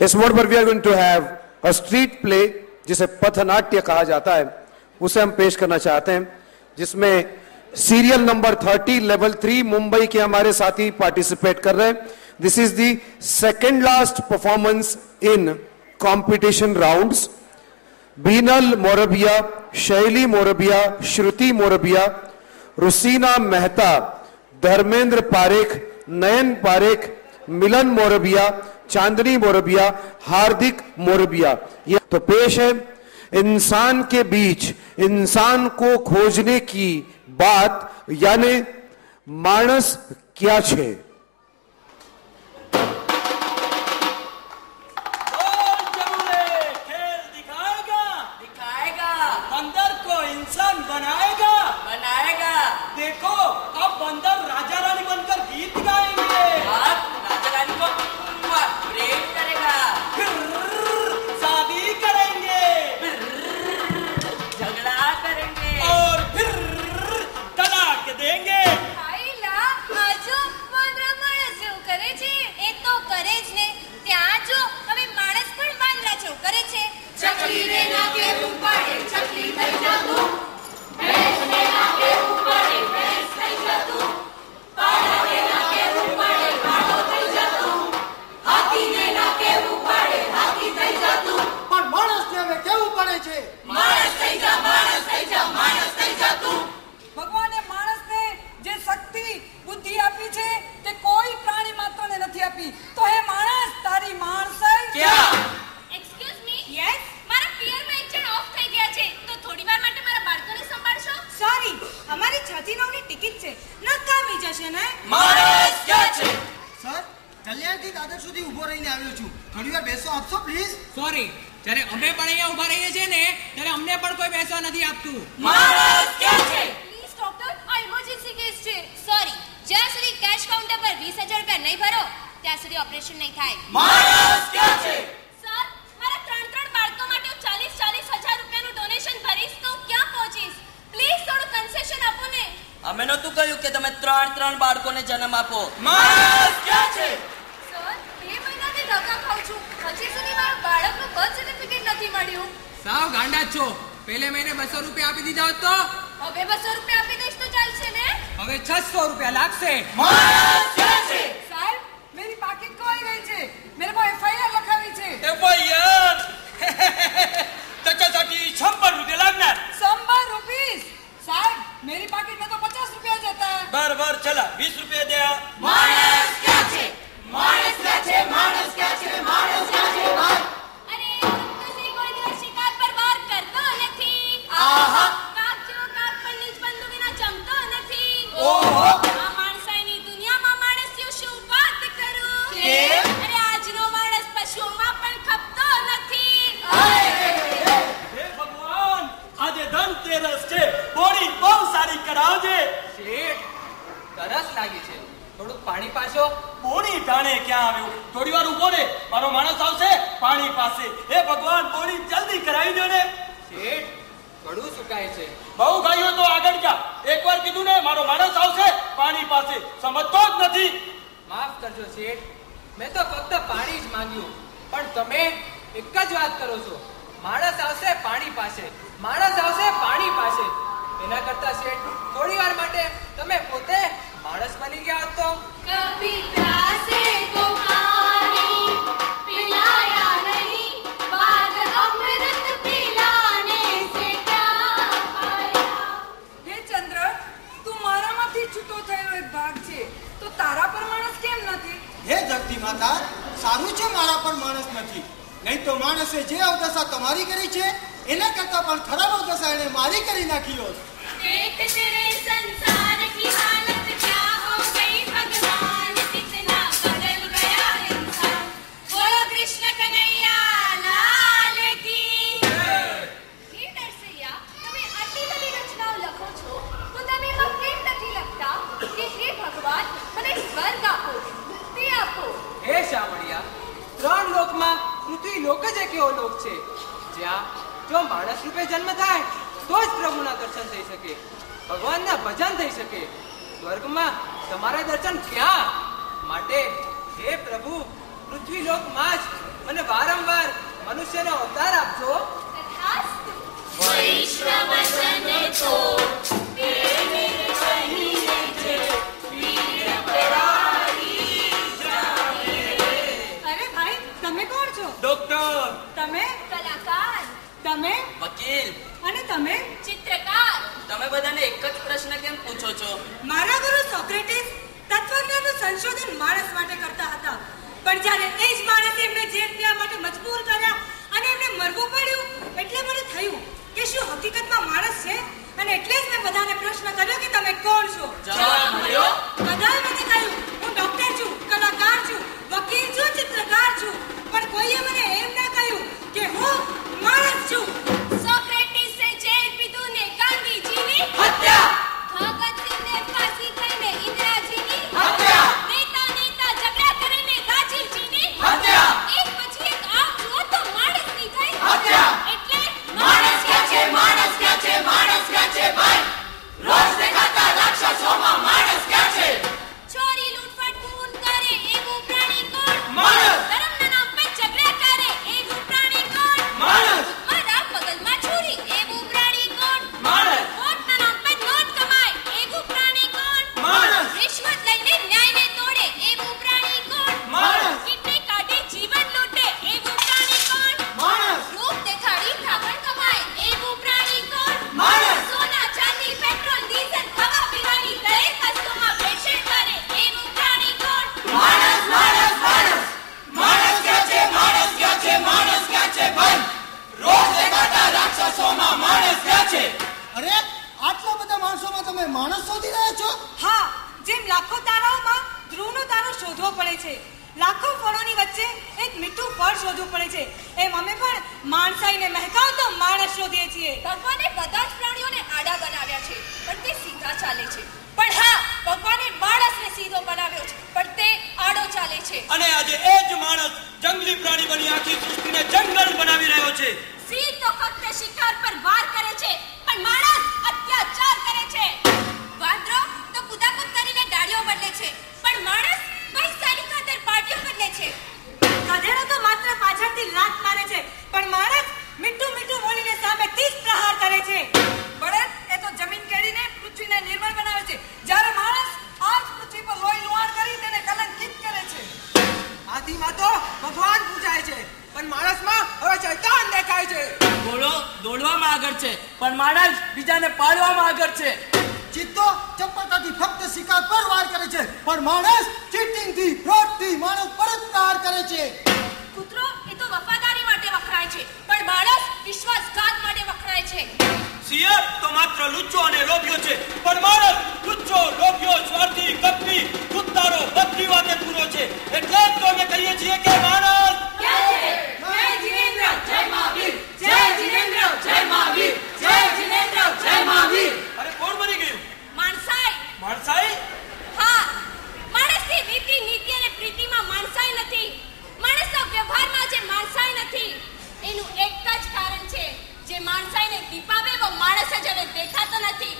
इस मोड पर we are going to have a street play जिसे पथनाट्य कहा जाता है, उसे हम पेश करना चाहते हैं, जिसमें सीरियल नंबर 30 लेवल 3 मुंबई के हमारे साथी पार्टिसिपेट कर रहे हैं। This is the second last performance in competition rounds. Binal Morbia, Shaily Morbia, श्रुति मोरबिया, रुसीना मेहता, धर्मेंद्र पारेख, नयन पारेख, मिलन मोरबिया, चांदनी मोरबिया, हार्दिक मोरबिया। ये तो पेश है इंसान के बीच इंसान को खोजने की बात, यानी मानस क्या छे। તમારા દર્શન ક્યાં માટે હે પ્રભુ, પૃથ્વી લોકમાં જ અને વારંવાર મનુષ્યનો અવતાર આપજો. તથાસ્તુ. વૈષ્ણવજન તો તેને કહીએ છે વીર પરાઈ જાવે. અરે ભાઈ, તમે કોણ છો? ડોક્ટર. તમે? કલાકાર. તમે? વકીલ. અને તમે? ચિત્રકાર. તમે બધાને એક જ પ્રશ્ન કેમ પૂછો છો? મારા ગુરુ સોક્રેટિસ તત્વજ્ઞાનનું સંશોધન માણસ માટે કરતા હતા, પણ જ્યારે એ જ માણસે એમને જેલ પીવા માટે મજબૂર કર્યા અને એમને મરવું પડ્યું, એટલે મને થયું કે શું હકીકતમાં માણસ છે? અને એટલે જ મેં બધાને પ્રશ્ન કર્યો કે તમે કોણ છો? જવાબ મળ્યો? બધાએ મને કહ્યું હું ડોક્ટર છું, કલાકાર છું, વકીલ છું, ચિત્રકાર છું, પણ કોઈએ મને એમ ના કહ્યું કે હું માણસ છું. સોક્રેટિસે જેલ પીધું ને ગાંધીજીની હત્યા. ભગતસિંહને ફાંસી થઈને ઇન્દિરાજીની હત્યા. નેતા ઝઘડા કરીને રાજીવજીની હત્યા. એક પછી એક આમ જુઓ તો માણસની થઈ હત્યા. એટલે માણસ ક્યાં છે? માણસ ક્યાં છે? માણસ ક્યાં છે ભાઈ? રોજ દેખાતા રાક્ષસોમાં માણસ ક્યાં છે? ચોરી લૂંટફાટ ખૂન કરે એવું પ્રાણી કોણ? માણસ. ધર્મના નામ પર ઝઘડા કરે એવું પ્રાણી કોણ? માણસ. મારા પગલમાં છુરી એવું પ્રાણી કોણ? માણસ. વોટના નામ પર નોટ કમાય એવું પ્રાણી કોણ? માણસ. રિશ્વત લઈને ન્યાયને તોડે એવું પ્રાણી કોણ? માણસ. કિડની કાઢી જીવન લૂંટે એવું પ્રાણી કોણ? માણસ. રૂપ દેખાડી ઠાકર કમાય એવું પ્રાણી કોણ? માણસ. સોના ચાંદી પેટ્રોલ ડીઝલ ખાવા પીવાની દરેક વસ્તુમાં ભેળસેળ કરે એવું પ્રાણી કોણ? માણસ. માણસ. માણસ. માણસ ક્યાં છે? માણસ ક્યાં છે? માણસ ક્યાં છે ભાઈ? રોજ દેખાતા રાક્ષસોમાં માણસ ક્યાં છે? અરે આટલા બધા માણસોમાં તમે માણસ શોધી રહ્યા છો? હા, જેમ લાખો તારાઓમાં ધ્રુવનો તારો શોધવો પડે છે, લાખો ફળોની વચ્ચે એક મીઠું ફળ શોધવું પડે છે, એમ અમે પણ માણસાઈને મહેકાવતો માણસ શોધીએ છીએ. ભગવાને બધા જ પ્રાણીઓને આડા બનાવ્યા છે, પણ તે સીધા ચાલે છે. પણ હા, ભગવાને માણસને સીધો બનાવ્યો છે, પણ તે આડો ચાલે છે. અને આજે એ જ માણસ જંગલી પ્રાણી બની આખી સૃષ્ટિને જંગલ બનાવી રહ્યો છે. સિંહ તો ફક્ત શિકાર પર વાર કરે છે, પણ માણસ અત્યાચાર કરે છે. વાંદરો તો કુદાકુદ કરીને ડાળીઓ બદલે છે, પણ માણસ પૈસાની ખાતર પાટીઓ બદલે છે. ગધેડો તો માત્ર પાછળથી લાત મારે છે, પણ માણસ મીઠું મીઠું બોલીને સામે 30 પ્રહાર કરે છે. બળદ એ તો જમીન કેડીને પૃથ્વીને નિર્મળ બનાવે છે, જ્યારે માણસ આ જ પૃથ્વી પર લોહી લુહાણ કરી તેને કલંકિત કરે છે. હાથીમાં તો ભગવાન પૂજાય છે, પણ માણસમાં હવે શૈતાન દેખાય છે. ઘોડો દોડવામાં આગળ છે, પણ માણસ બીજાને પાડવામાં આગળ છે. ચિત્તો ચપળતાથી ફક્ત શિકાર પર વાર કરે છે, પણ માણસ ચીટિંગથી, ફ્રોડથી માણસ પર જ પ્રહાર કરે છે. કૂતરો એ તો વફાદારી માટે વખણાય છે, પણ માણસ વિશ્વાસઘાત માટે વખણાય છે. શિયાળ તો માત્ર લુચ્ચો અને લોભિયો છે, પણ માણસ લુચ્ચો, લોભિયો, સ્વાર્થી, કપટી, કુત્તારો બધી વાતે પૂરો છે. એટલે જ તો અમે કહીએ છીએ કે માણસ જય જીનેન્દ્ર, જય મહાવીર, જય જીનેન્દ્ર, જય મહાવીર, જય જીનેન્દ્ર, જય મહાવીર. અરે કોણ બની ગયું? માણસાઈ. માણસાઈ? હા, માણસની રીતિ, નીતિ અને પ્રીતિમાં માણસાઈ નથી. માણસના વ્યવહારમાં જે માણસાઈ નથી, એનું એક જ કારણ છે, જે માણસાઈને દીપાવે એવો માણસ જ હવે દેખાતો નથી.